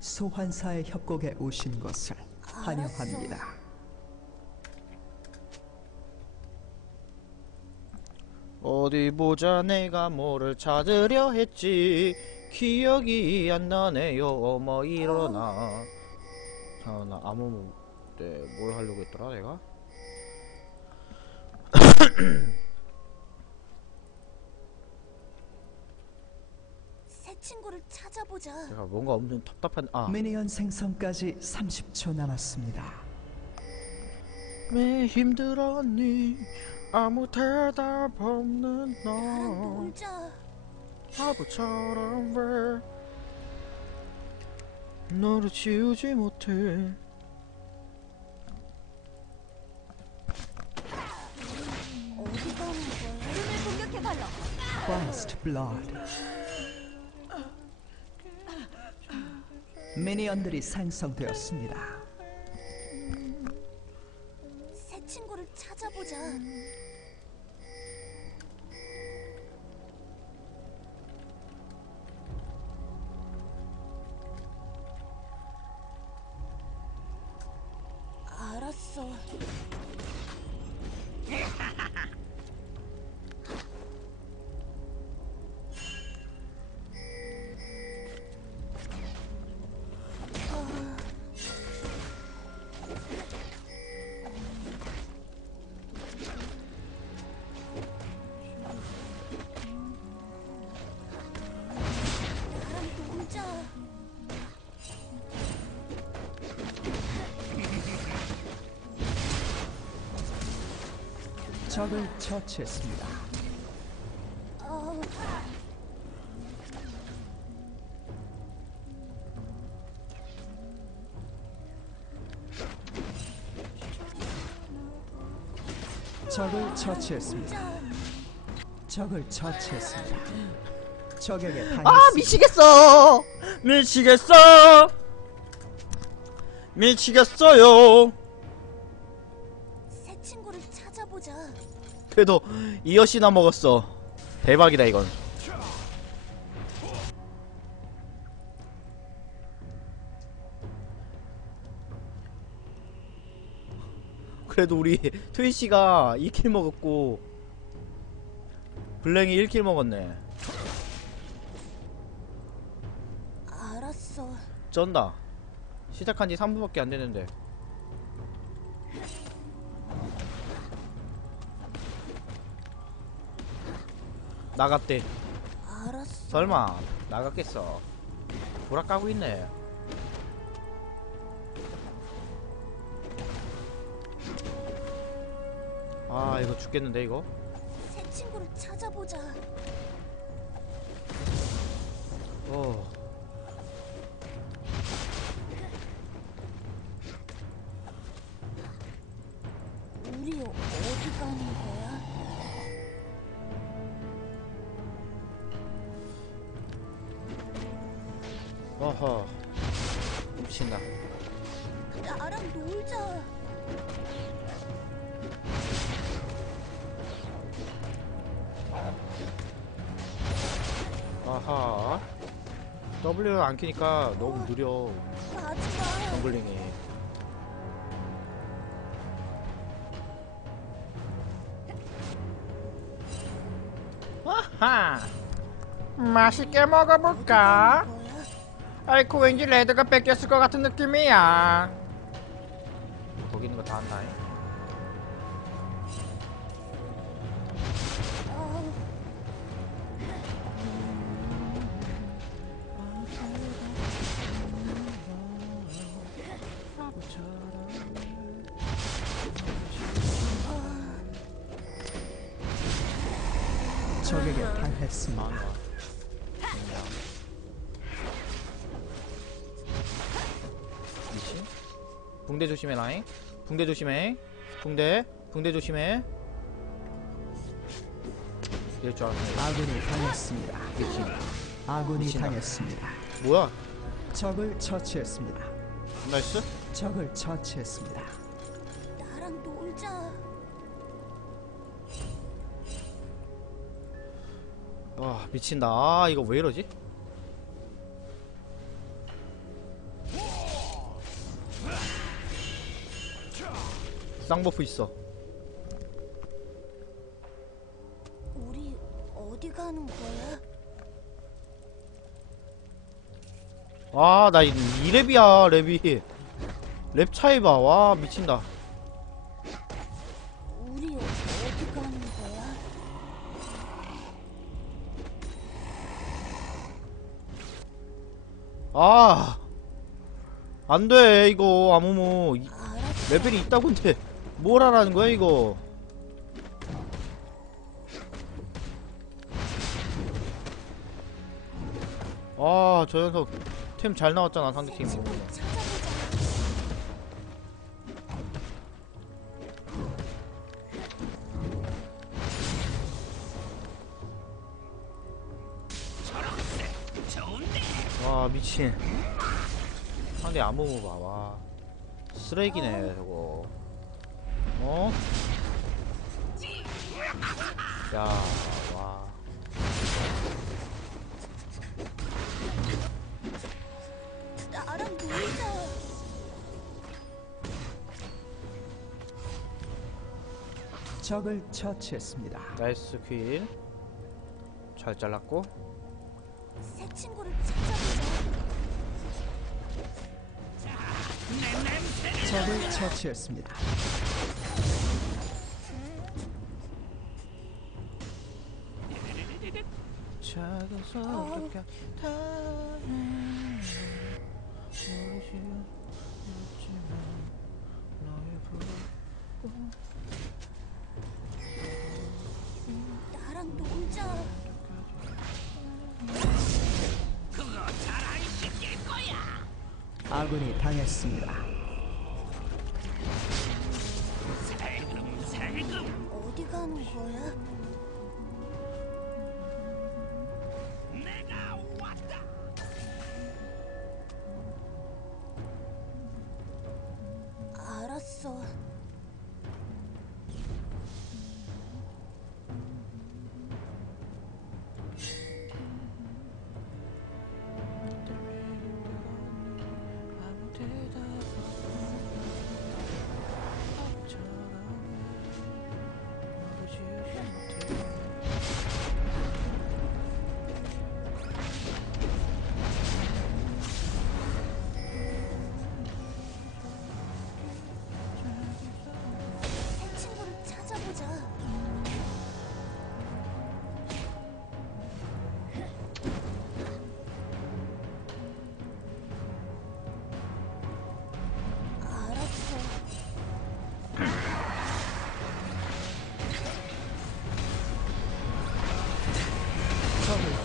소환사의 협곡에 오신 것을 환영합니다. 어디 보자 내가 뭐를 찾으려 했지? 기억이 안 나네요. 어머 일어나. 자나. 아무 때뭘 하려고 했더라 내가 새 친구를 찾아보자. 내가 뭔가 없는 답답한 아 미니언 생성까지 30초 남았습니다. 왜 힘들었니 아무 대답 없는 나랑 너 놀자. 바보처럼 왜 너를 지우지 못해 어디 가는 거야? 눈을 공격해 발라. First Blood. 미니언들이 생성되었습니다. 적을 처치했습니다. 어, 적을 처치했습니다. 적을 처치했습니다. 적에게 당했습니다. 아 미치겠어 미치겠어 미치겠어요 그래도 이엇이나 먹었어. 대박이다 이건. 그래도 우리 트위씨가 2킬 먹었고 블랭이 1킬 먹었네. 알았어. 쩐다. 시작한 지 3분밖에 안 됐는데 나갔대 알았어. 설마 나갔겠어 보라 까고 있네 아 이거 죽겠는데 이거 새 친구를 찾아보자. 어 우리 어디 가는 거야? 허 미친다 나랑 놀자. 아하 W를 안 키니까 너무 느려. 정글링이 아하 맛있게 먹어볼까? 아이코 왠지 레드가 뺏겼을 것 같은 느낌이야 거기 있는 거 다 한다 어, 적에게 당했습니다. 붕대 조심해 라잉 붕대 조심해 붕대 붕대 조심해 이럴 줄 알았네 아군이 당했습니다. 미친 아군이 미친다. 당했습니다. 뭐야 적을 처치했습니다. 나이스 적을 처치했습니다. 나랑 놀자. 와 미친다 아 이거 왜 이러지? 쌍버프 있어 우리 어디 가는 거야? 아나 2랩이야 랩이 랩 차이 봐와 미친다 우리 어디 가는 거야? 아 안돼 이거 아무모 이-. 레벨이 있다고인데 뭘 하라는 거야 이거? 아 저 녀석 템 잘 나왔잖아 상대팀. 와 미친. 상대 아무모 봐와. 쓰레기네 저거 어? 야 와 나랑 놀자. 적을 처치했습니다. 나이스 퀸 잘 잘랐고 새 친구를 찾아보자. 적을 처치했습니다. 나랑 놀자. 아군이 당했습니다.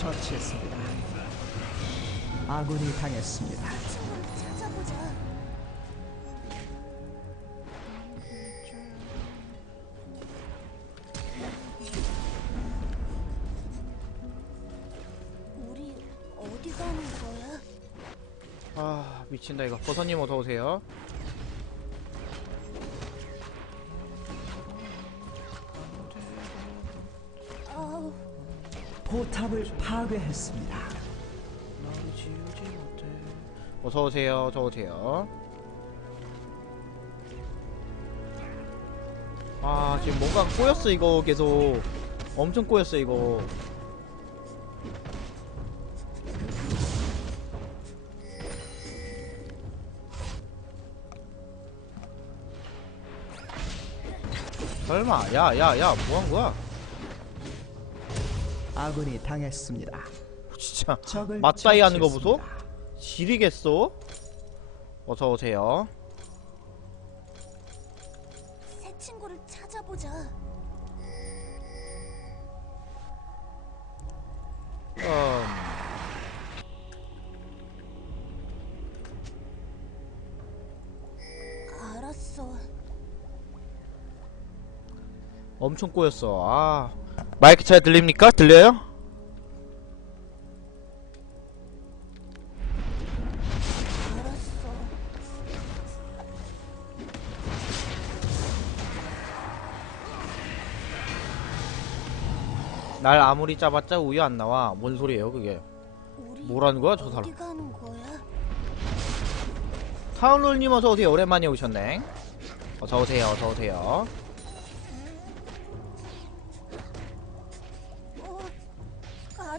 처치했습니다. 아군이 당했습니다. 친구를 찾아보자. 우리 어디 가는 거야? 아 미친다 이거 버섯님 어서 오세요 포탑을 파괴했습니다. 어서 오세요. 어서 오세요. 아 지금 뭔가 꼬였어 이거 계속. 엄청 꼬였어 이거. 설마 야야야 뭐한 거야 아군이 당했습니다. 진짜 적을 맞다이 하는 거 보소? 처치했습니다. 지리겠어 어서오세요 새 친구를 찾아보자. 음. 알았어. 엄청 꼬였어. 아. 마이크 잘 들립니까? 들려요? 날 아무리 짜봤자 우유 안 나와. 뭔 소리예요, 그게? 뭐라는 거야, 저 사람? 타운롤님 어서 오세요. 오랜만에 오셨네. 어서 오세요. 어서 오세요.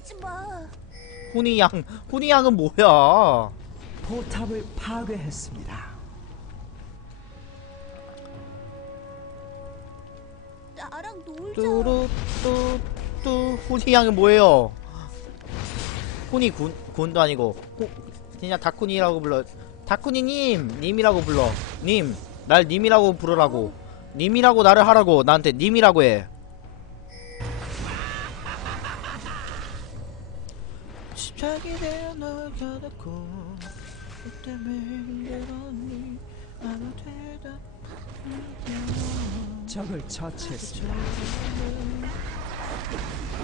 가지 마. 훈이 양 훈이 양은 뭐야? 포탑을 파괴했습니다. 나랑 놀자. 뚜루뚜뚜 훈이 양은 뭐예요? 훈이 군 군도 아니고 호, 그냥 다쿠니라고 불러. 다쿠니님 님이라고 불러. 님 날 님이라고 부르라고. 님이라고 나를 하라고 나한테 님이라고 해. 자기 되어 널 겨닫고 그 때문에 힘들었니 아무 대답 적을 처치했습니다.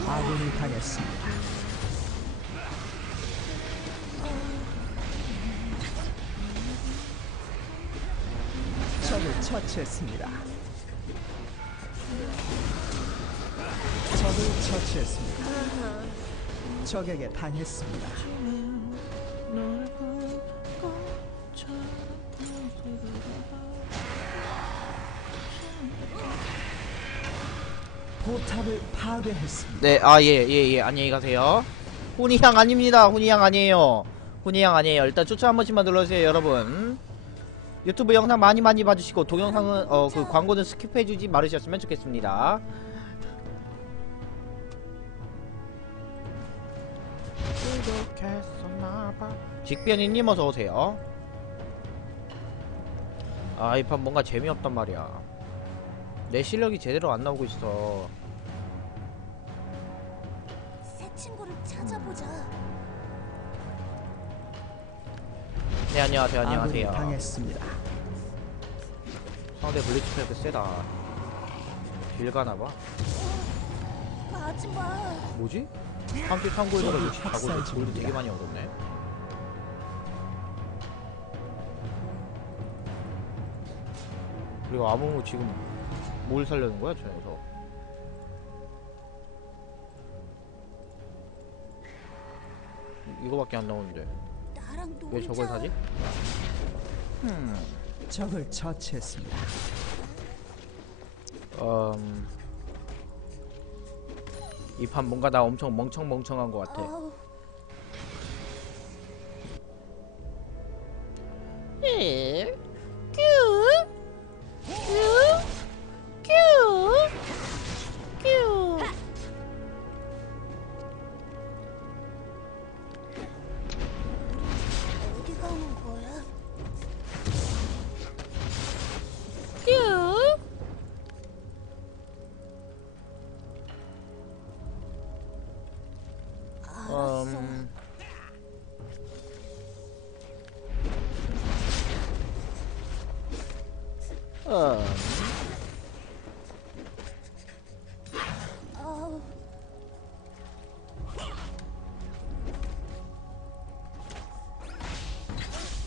아군이 당했습니다. 적을 처치했습니다. 적을 처치했습니다. 적에게 당했습니다. 포탑을 파괴했습니다. 네, 아, 예, 예, 예, 안녕히 가세요. 훈이양 아닙니다. 훈이양 아니에요. 훈이양 아니에요. 일단 추천 한 번씩만 눌러주세요, 여러분. 유튜브 영상 많이 많이 봐주시고, 동영상은, 어, 그 광고는 스킵해주지 말으셨으면 좋겠습니다. 직변이님 어서오세요. 아, 이 판 뭔가 재미없단 말이야. 내 실력이 제대로 안 나오고 있어. 새 친구를 찾아보자. 네 안녕하세요 안녕하세요 당했습니다. 상대 블리츠 팩크 세다 길 가나봐. 뭐지? 함께 탐구해서 저기 가고 학살 골드 중입니다. 되게 많이 얻었네 그리고 아무무 지금 뭘 살려는 거야 저 녀석 이거밖에 안 나오는데. 왜 저걸 사지? 음 적을 처치했습니다. 음... 이 판 뭔가 나 엄청 멍청멍청한 것 같아.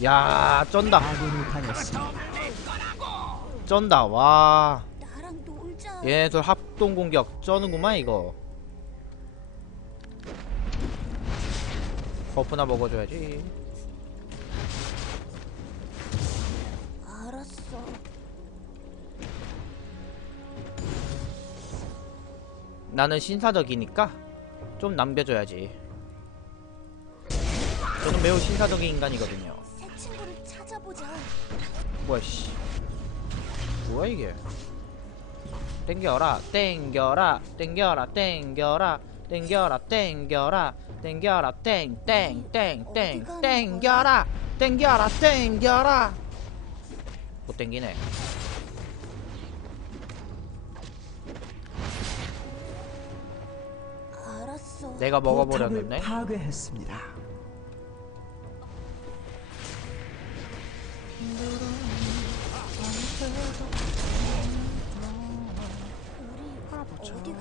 야 쩐다. 쩐다 와 나랑 놀자. 얘네들 합동 공격 쩌는구만 이거 버프나 먹어줘야지. 나는 신사적이니까 좀 남겨줘야지 저는 매우 신사적인 인간이거든요 찾아보자. 뭐야 씨 뭐야 이게 땡겨라 땡겨라 땡겨라 땡겨라 땡겨라 땡겨라 땡겨라 땡땡땡땡 땡겨라 땡겨라 땡겨라 못 땡기네 알았어. 내가 먹어버렸는데 파괴했습니다.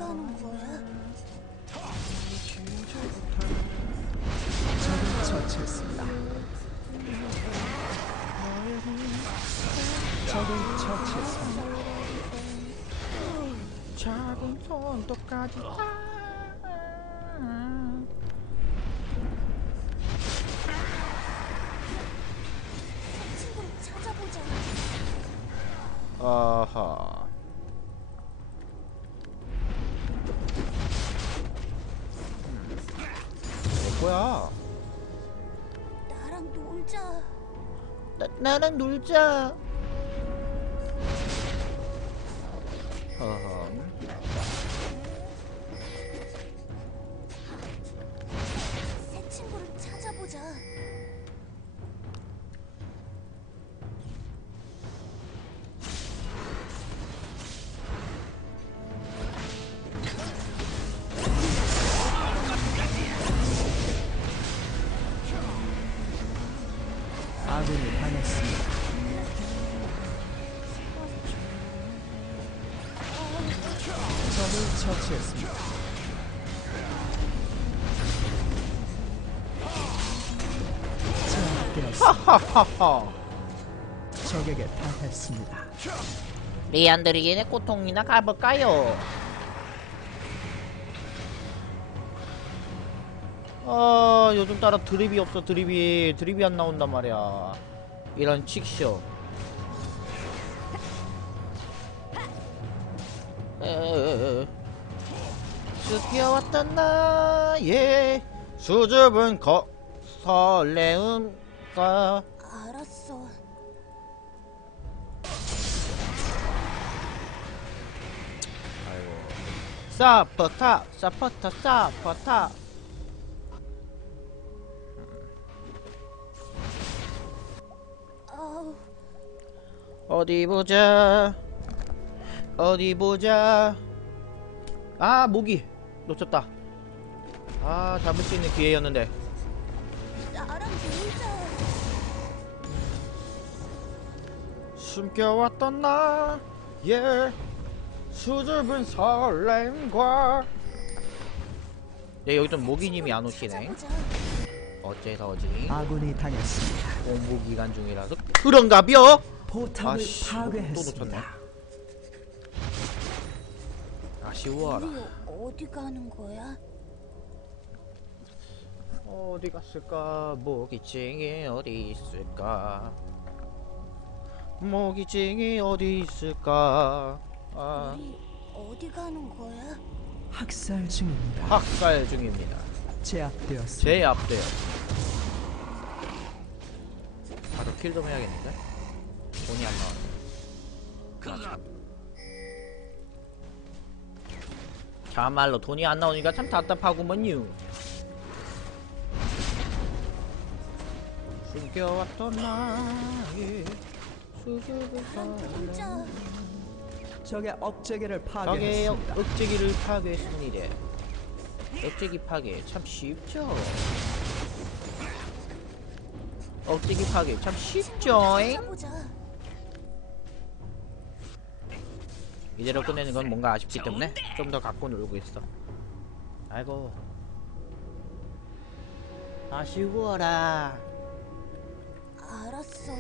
가는 거야? 적을 처치했습니다. 적을 처치했습니다. 작은 손톱까지 새 친구를 찾아보자. 아하. 내 거야. 나랑 놀자. 나, 나랑 놀자. 하하하. 적에게 당했습니다. 리안드리겐의 고통이나 가볼까요? 아 요즘 따라 드립이 없어 드립이 드립이 안 나온단 말이야 이런 칙쇼. 스피어왔던 나의 수줍은 거 설레음 과 알았어. 아이고. 사퍼타 사퍼타 사퍼타 어디 보자. 어디 보자. 아 모기. 놓쳤다. 아 잡을 수 있는 기회였는데. 나랑 놀자. 숨겨왔던 나의 수줍은 설렘과 네 여기 좀 모기님이 안 오시네. 어째서지 아군이 당했습니다. 공부 기간 중이라서 그런가벼 포탑을 아씨 놓쳤네 파괴했습니다. 아쉬워라 어디 가는 거야? 어디 갔을까 모기증이 어디 있을까 모기증이 어디 있을까 아, 우리 어디 가는 거야? 학살 중입니다. 학살 중입니다 제압되었습니다. 제압돼요 바로 킬 좀 해야겠는데 돈이 안 나와 참말로 돈이 안 나오니까 참 답답하구먼요 숨겨왔던 나의. 적의 억제기를 적의 파괴했습니다. 억제기를 파괴했습니다 억제기 파괴 참 쉽죠 억제기 파괴 참 쉽죠. 이대로 끝내는 건 뭔가 아쉽기 때문에 좀 더 갖고 놀고 있어. 아이고. 아쉬워라. 알았어.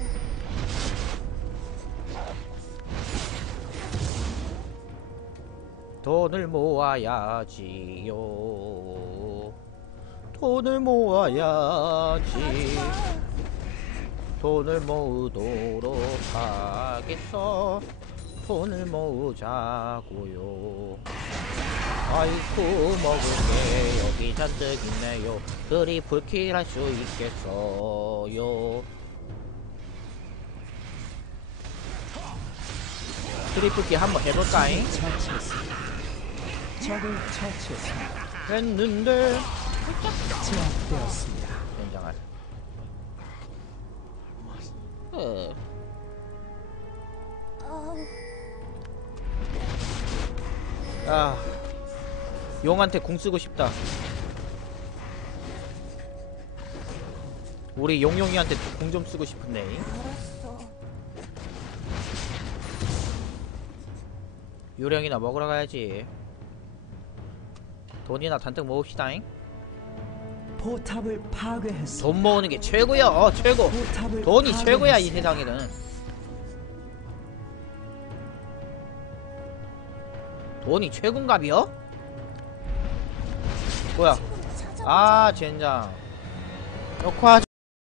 돈을 모아야지요. 돈을 모아야지. 돈을 모으도록 하겠어. 돈을 모으자고요. 아이쿠 먹을 게 여기 잔뜩 있네요. 트리플 킬할 수 있겠어요. 트리플 킬 한번 해볼까잉? 적을 처치했습니다. 했는데 제압되었습니다. 굉장할. 어. 아 용한테 공 쓰고 싶다 우리 용용이한테 공 좀 쓰고 싶은데. 요령이나 먹으러 가야지 돈이나 잔뜩 모읍시다잉 포탑을 파괴했습니다. 돈 모으는 게 최고야 어 최고 포탑을 돈이 최고야 이 파괴했습니다. 세상에는 돈이 최고인가비요? 뭐야. 아 젠장 역화